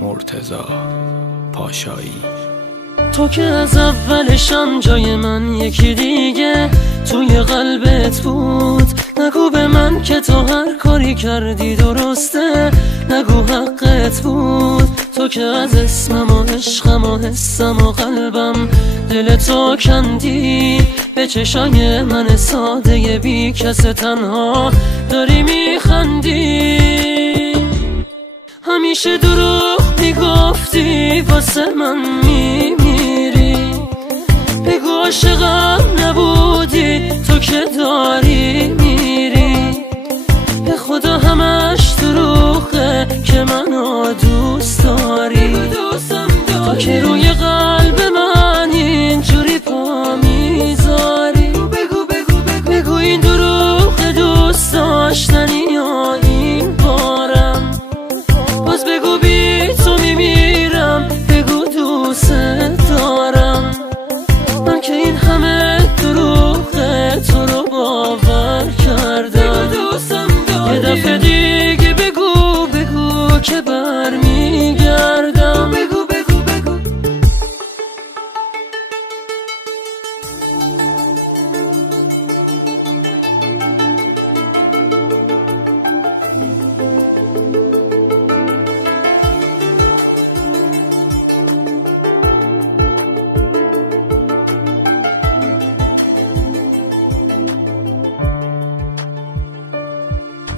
مرتضی پاشایی. تو که از اولشم جای من یکی دیگه توی قلبت بود. نگو به من که تو هر کاری کردی درسته، نگو حقت بود. تو که از اسمم و عشقم و حسم و قلبم دل تو کندی. به چشای من ساده بی کس تنها داری میخندی. همیشه دروغ میگفتی واسه من میمیری. بگو عاشقم نبودی تو که داری میری. به خدا همش دروغه که منو دوست داری. تو که روی قلب من اینجوری پا میذاری. بگو این دروغ دوست داشتنی یا این بارم. باز بگو بی تو میمیرم. بگو دوست دارم. من که این همه دروغه تو رو باور کردم. یه دفعه دیگه بگو که برمیگردم.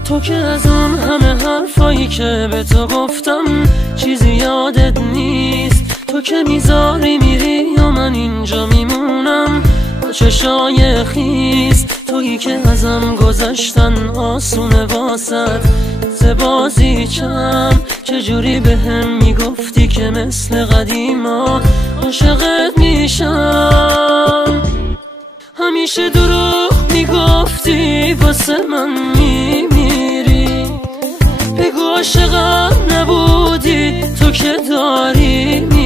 تو که از اون همه حرفایی که به تو گفتم چیزی یادت نیست. تو که میذاری میری یا من اینجا میمونم با چشای خیس. تویی که ازم گذشتن آسونه واسد زبازی چم. چجوری بهم میگفتی که مثل قدیما عاشقت میشم. همیشه دروغ میگفتی واسه من میمیری. بگو عاشقم نبودی تو که داری میری.